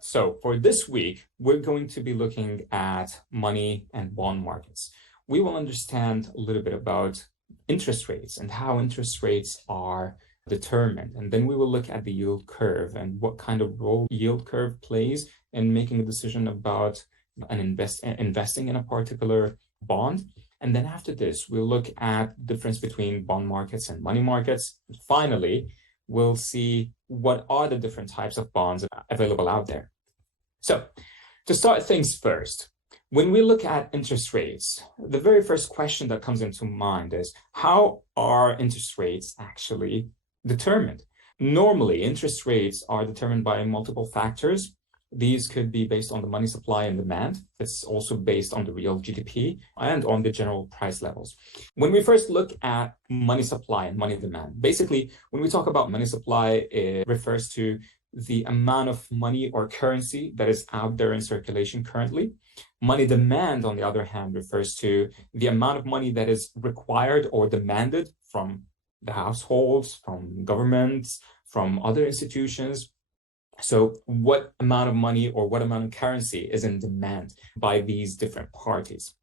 So for this week, we're going to be looking at money and bond markets. We will understand a little bit about interest rates and how interest rates are determined. And then we will look at the yield curve and what kind of role yield curve plays in making a decision about investing in a particular bond. And then after this, we'll look at the difference between bond markets and money markets. And finally, we'll see what are the different types of bonds available out there. So to start things first, when we look at interest rates, the very first question that comes into mind is, how are interest rates actually determined? Normally, interest rates are determined by multiple factors. These could be based on the money supply and demand. It's also based on the real GDP and on the general price levels. When we first look at money supply and money demand, basically, when we talk about money supply, it refers to the amount of money or currency that is out there in circulation currently. Money demand, on the other hand, refers to the amount of money that is required or demanded from the households, from governments, from other institutions. So what amount of money or what amount of currency is in demand by these different parties?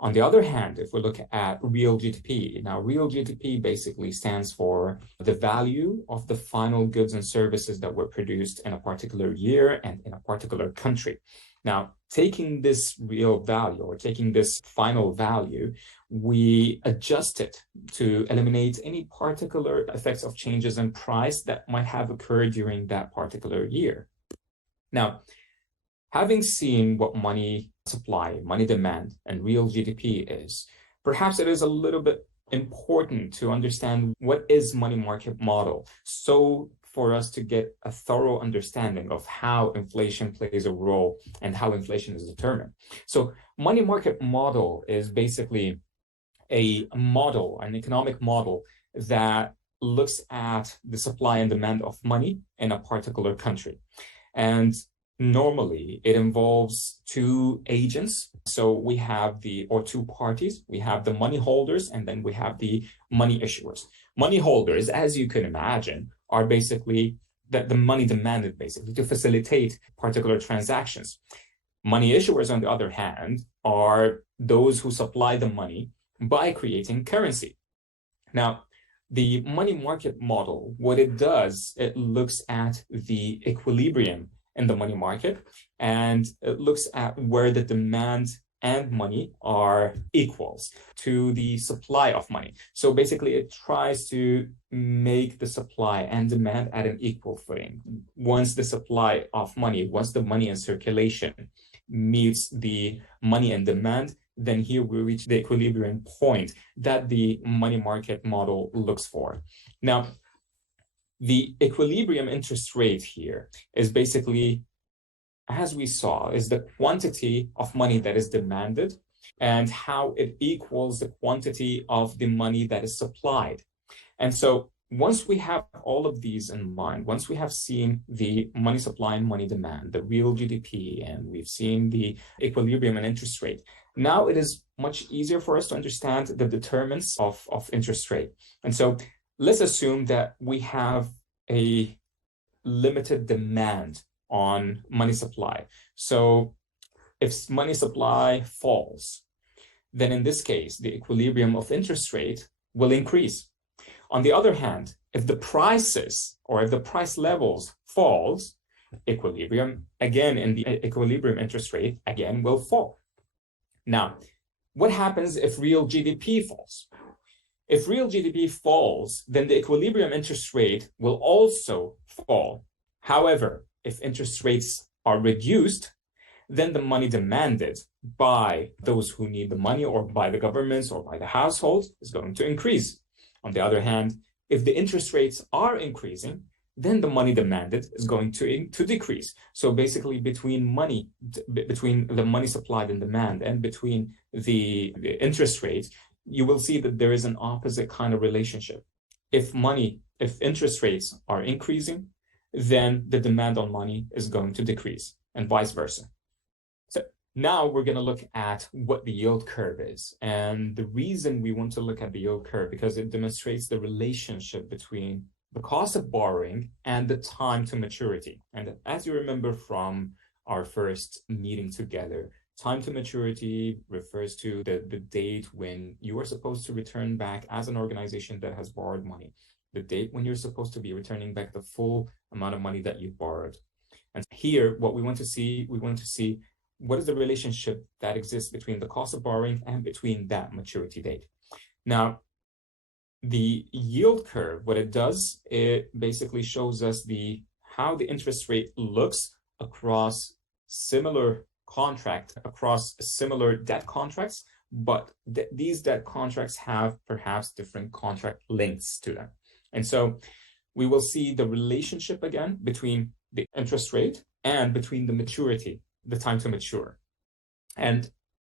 On the other hand, if we look at real GDP, now real GDP basically stands for the value of the final goods and services that were produced in a particular year and in a particular country. Now, taking this real value or taking this final value, we adjust it to eliminate any particular effects of changes in price that might have occurred during that particular year. Now, having seen what money supply, money demand, and real GDP is, perhaps it is a little bit important to understand what is money market model, so for us to get a thorough understanding of how inflation plays a role and how inflation is determined. So money market model is basically a model, an economic model that looks at the supply and demand of money in a particular country. And normally it involves two agents. So we have two parties. We have the money holders, and then we have the money issuers. Money holders, as you can imagine, are basically the money demanded basically to facilitate particular transactions. Money issuers, on the other hand, are those who supply the money by creating currency. Now, the money market model, what it does, it looks at the equilibrium in the money market, and it looks at where the demand and money are equals to the supply of money. So basically, it tries to make the supply and demand at an equal footing. Once the supply of money, once the money in circulation meets the money and demand, then here we reach the equilibrium point that the money market model looks for. Now, the equilibrium interest rate here is basically, as we saw, is the quantity of money that is demanded and how it equals the quantity of the money that is supplied. And so once we have all of these in mind, once we have seen the money supply and money demand, the real GDP, and we've seen the equilibrium and interest rate, now it is much easier for us to understand the determinants of interest rate. And so let's assume that we have a limited demand on money supply. So if money supply falls, then in this case, the equilibrium of interest rate will increase. On the other hand, if the prices or if the price levels falls, equilibrium, again, in the equilibrium interest rate, again, will fall. Now, what happens if real GDP falls? If real GDP falls, then the equilibrium interest rate will also fall. However, if interest rates are reduced, then the money demanded by those who need the money or by the governments or by the households is going to increase. On the other hand, if the interest rates are increasing, then the money demanded is going to decrease. So basically between the money supplied and demand and between the interest rates, you will see that there is an opposite kind of relationship. If interest rates are increasing, then the demand on money is going to decrease and vice versa. So now we're going to look at what the yield curve is. And the reason we want to look at the yield curve, because it demonstrates the relationship between the cost of borrowing, and the time to maturity. And as you remember from our first meeting together, time to maturity refers to the date when you are supposed to return back as an organization that has borrowed money, the date when you're supposed to be returning back the full amount of money that you've borrowed. And here, what we want to see what is the relationship that exists between the cost of borrowing and between that maturity date. Now, the yield curve, what it does, it basically shows us how the interest rate looks across similar debt contracts, but these debt contracts have perhaps different contract lengths to them. And so we will see the relationship again between the interest rate and between the maturity, the time to mature. And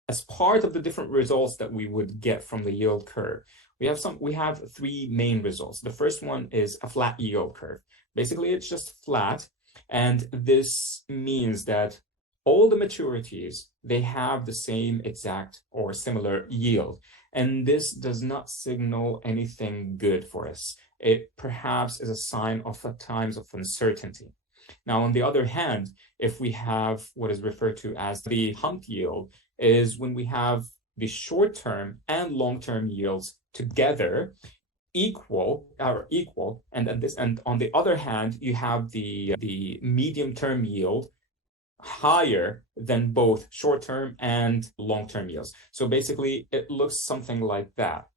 as part of the different results that we would get from the yield curve, we have three main results. The first one is a flat yield curve. Basically, it's just flat. And this means that all the maturities, they have the same exact or similar yield. And this does not signal anything good for us. It perhaps is a sign of times of uncertainty. Now, on the other hand, if we have what is referred to as the hump yield, is when we have the short-term and long-term yields together equal, and on the other hand, you have the medium-term yield higher than both short-term and long-term yields. So basically, it looks something like that.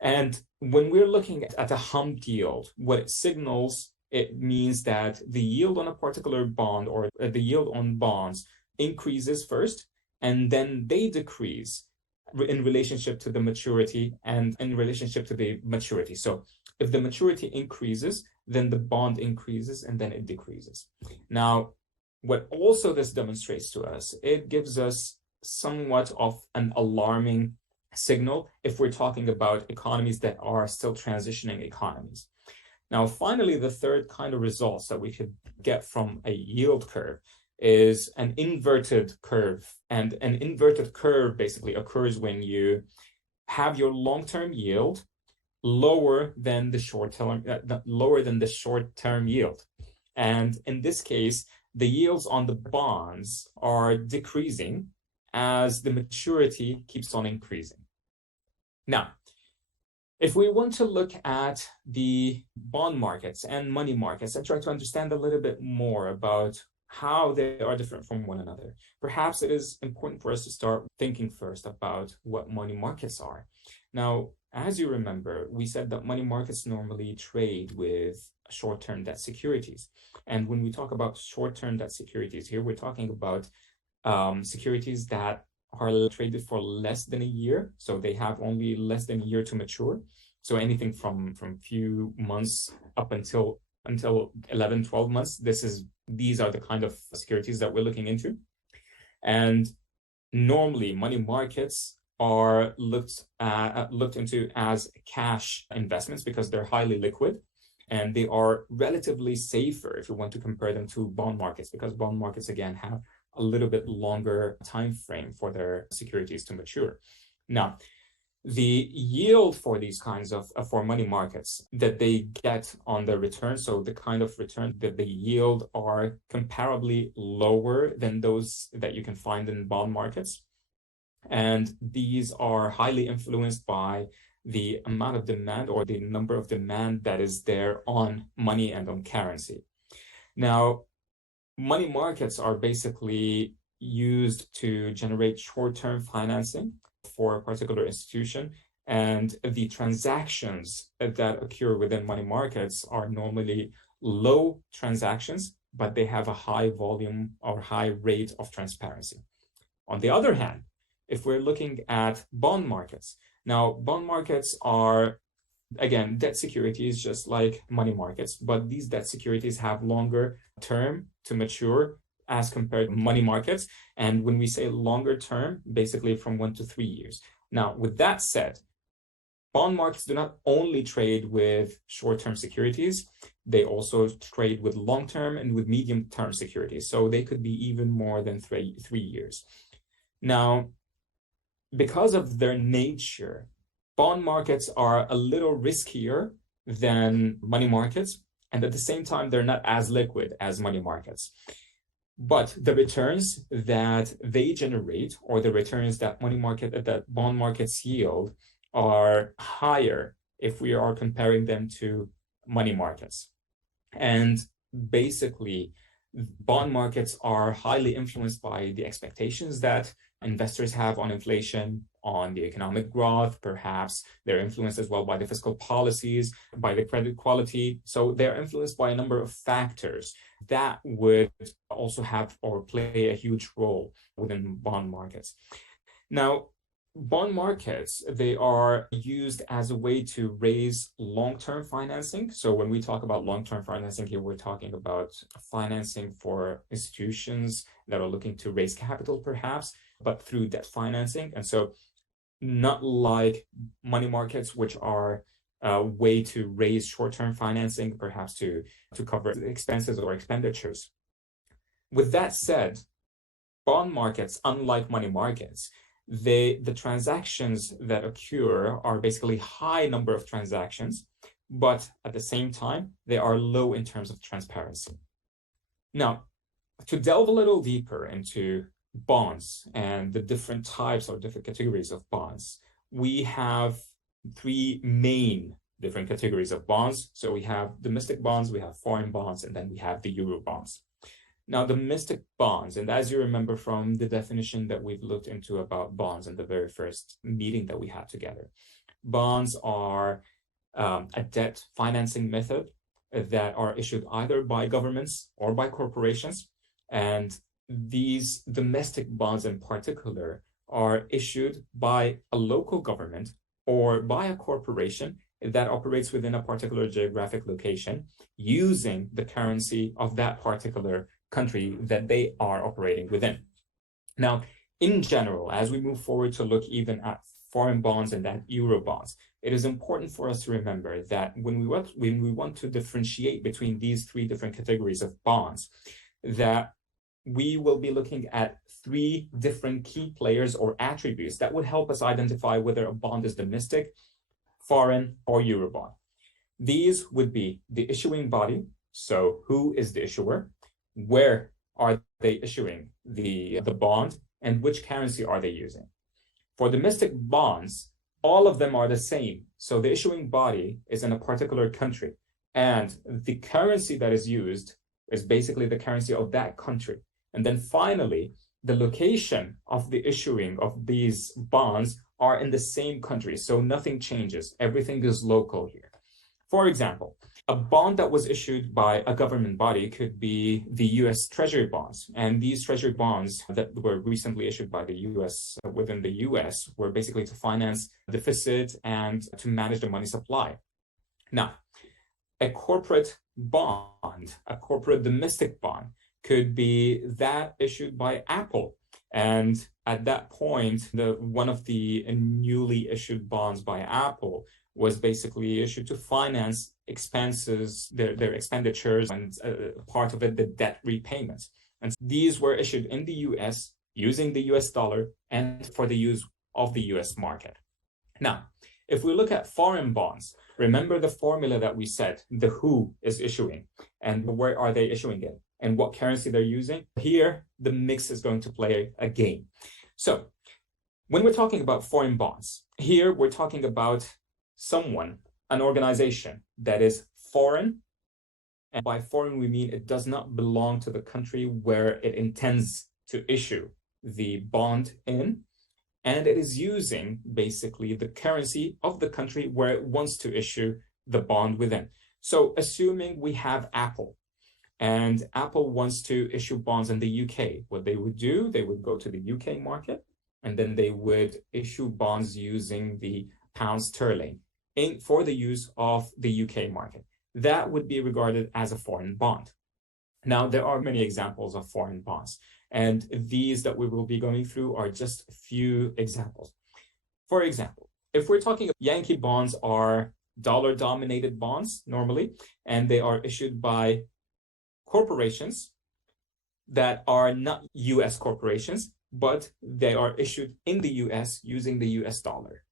And when we're looking at a humped yield, what it signals, it means that the yield on a particular bond or the yield on bonds increases first, and then they decrease in relationship to the maturity and in relationship to the maturity. So if the maturity increases, then the bond increases and then it decreases. Now, what also this demonstrates to us, it gives us somewhat of an alarming signal if we're talking about economies that are still transitioning economies. Now, finally, the third kind of results that we could get from a yield curve is an inverted curve. And an inverted curve basically occurs when you have your long-term yield lower than the short-term yield. And in this case, the yields on the bonds are decreasing as the maturity keeps on increasing. Now, if we want to look at the bond markets and money markets and try to understand a little bit more about how they are different from one another, perhaps it is important for us to start thinking first about what money markets are. Now, as you remember, we said that money markets normally trade with short-term debt securities. And when we talk about short-term debt securities, here we're talking about securities that are traded for less than a year. So they have only less than a year to mature. So anything from few months up until 11, 12 months, these are the kind of securities that we're looking into. And normally money markets are looked into as cash investments because they're highly liquid. And they are relatively safer if you want to compare them to bond markets, because bond markets, again, have a little bit longer time frame for their securities to mature. Now, the yield for these kinds of for money markets that they get on the return, so the kind of return that they yield are comparably lower than those that you can find in bond markets. And these are highly influenced by the amount of demand or the number of demand that is there on money and on currency. Now, money markets are basically used to generate short-term financing for a particular institution, and the transactions that occur within money markets are normally low transactions, but they have a high volume or high rate of transparency. On the other hand, if we're looking at bond markets, now bond markets are, again, debt securities just like money markets, but these debt securities have longer term to mature as compared to money markets. And when we say longer term, basically from 1 to 3 years. Now, with that said, bond markets do not only trade with short-term securities, they also trade with long-term and with medium-term securities. So they could be even more than 3 years. Now, because of their nature, bond markets are a little riskier than money markets. And at the same time, they're not as liquid as money markets. But the returns that they generate, or the returns that bond markets yield, are higher if we are comparing them to money markets. And basically, bond markets are highly influenced by the expectations that investors have on inflation, on the economic growth. Perhaps they're influenced as well by the fiscal policies, by the credit quality. So they're influenced by a number of factors that would also have or play a huge role within bond markets. Now, bond markets, they are used as a way to raise long-term financing. So when we talk about long-term financing here, we're talking about financing for institutions that are looking to raise capital, perhaps, but through debt financing. And so not like money markets, which are a way to raise short-term financing, perhaps to cover expenses or expenditures. With that said, bond markets, unlike money markets, the transactions that occur are basically high number of transactions, but at the same time, they are low in terms of transparency. Now, to delve a little deeper into bonds and the different types or different categories of bonds, we have three main different categories of bonds. So we have domestic bonds, we have foreign bonds, and then we have the Euro bonds. Now, domestic bonds, and as you remember from the definition that we've looked into about bonds in the very first meeting that we had together, bonds are a debt financing method that are issued either by governments or by corporations. And these domestic bonds in particular are issued by a local government or by a corporation that operates within a particular geographic location using the currency of that particular country that they are operating within. Now, in general, as we move forward to look even at foreign bonds and at Euro bonds, it is important for us to remember that when we want to differentiate between these three different categories of bonds, that we will be looking at three different key players or attributes that would help us identify whether a bond is domestic, foreign, or Euro bond. These would be the issuing body. So who is the issuer? Where are they issuing the bond? And which currency are they using? For domestic bonds, all of them are the same. So the issuing body is in a particular country, and the currency that is used is basically the currency of that country. And then finally, the location of the issuing of these bonds are in the same country. So nothing changes. Everything is local here. For example, a bond that was issued by a government body could be the US Treasury bonds. And these Treasury bonds that were recently issued by the US within the US were basically to finance deficit and to manage the money supply. Now, a corporate bond, a corporate domestic bond, could be that issued by Apple. And at that point, one of the newly issued bonds by Apple was basically issued to finance expenses, their expenditures, and part of it, the debt repayments. And these were issued in the US using the US dollar and for the use of the US market. Now, if we look at foreign bonds, remember the formula that we said, the who is issuing and where are they issuing it and what currency they're using. Here, the mix is going to play a game. So when we're talking about foreign bonds, here we're talking about someone, an organization that is foreign. And by foreign, we mean it does not belong to the country where it intends to issue the bond in. And it is using basically the currency of the country where it wants to issue the bond within. So assuming we have Apple, and Apple wants to issue bonds in the UK, what they would do, they would go to the UK market, and then they would issue bonds using the pound sterling for the use of the UK market. That would be regarded as a foreign bond. Now, there are many examples of foreign bonds, and these that we will be going through are just a few examples. For example, if we're talking about Yankee bonds are dollar-dominated bonds normally, and they are issued by corporations that are not US corporations, but they are issued in the US using the US dollar.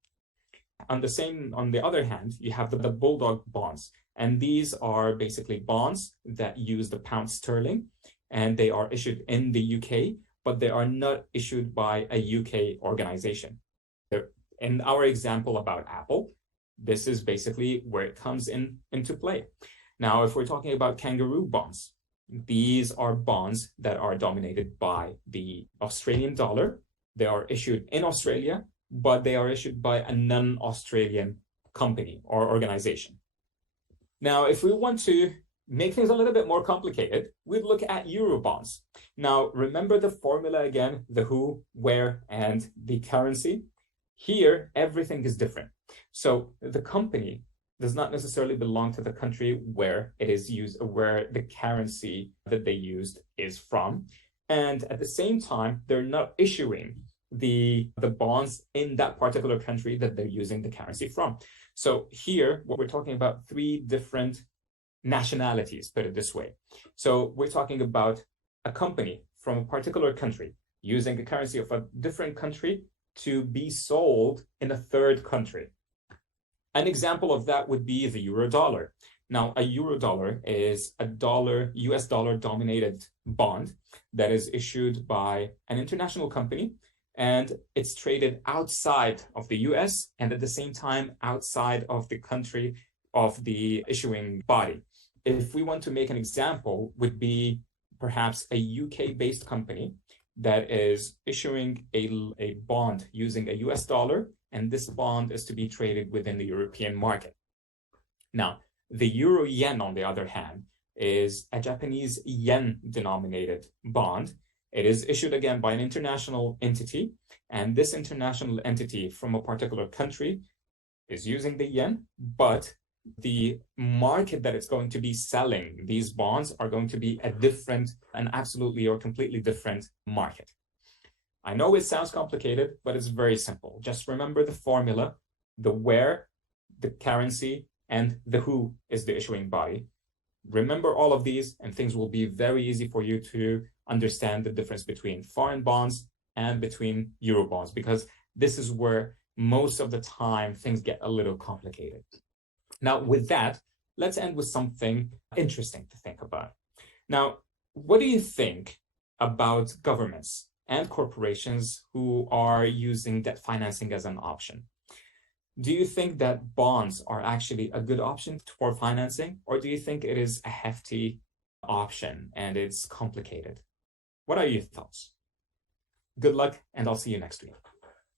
On the other hand, you have the bulldog bonds. And these are basically bonds that use the pound sterling, and they are issued in the UK, but they are not issued by a UK organization. In our example about Apple, this is basically where it comes into play. Now, if we're talking about kangaroo bonds, these are bonds that are dominated by the Australian dollar. They are issued in Australia, but they are issued by a non-Australian company or organization. Now, if we want to make things a little bit more complicated, we'd look at euro bonds. Now, remember the formula again, the who, where, and the currency. Here, everything is different. So the company does not necessarily belong to the country where it is used, where the currency that they used is from. And at the same time, they're not issuing the bonds in that particular country that they're using the currency from. So here, what we're talking about, three different nationalities, put it this way. So we're talking about a company from a particular country using the currency of a different country to be sold in a third country. An example of that would be the euro dollar. Now, a euro dollar is a US dollar dominated bond that is issued by an international company, and it's traded outside of the US and at the same time outside of the country of the issuing body. If we want to make an example, would be perhaps a UK-based company that is issuing a bond using a US dollar, and this bond is to be traded within the European market. Now, the euro yen, on the other hand, is a Japanese yen denominated bond. It is issued again by an international entity, and this international entity from a particular country is using the yen, but the market that it's going to be selling these bonds are going to be an absolutely or completely different market. I know it sounds complicated, but it's very simple. Just remember the formula, the where, the currency, and the who is the issuing body. Remember all of these, and things will be very easy for you to understand the difference between foreign bonds and between euro bonds, because this is where most of the time things get a little complicated. Now, with that, let's end with something interesting to think about. Now, what do you think about governments and corporations who are using debt financing as an option? Do you think that bonds are actually a good option for financing, or do you think it is a hefty option and it's complicated? What are your thoughts? Good luck, and I'll see you next week.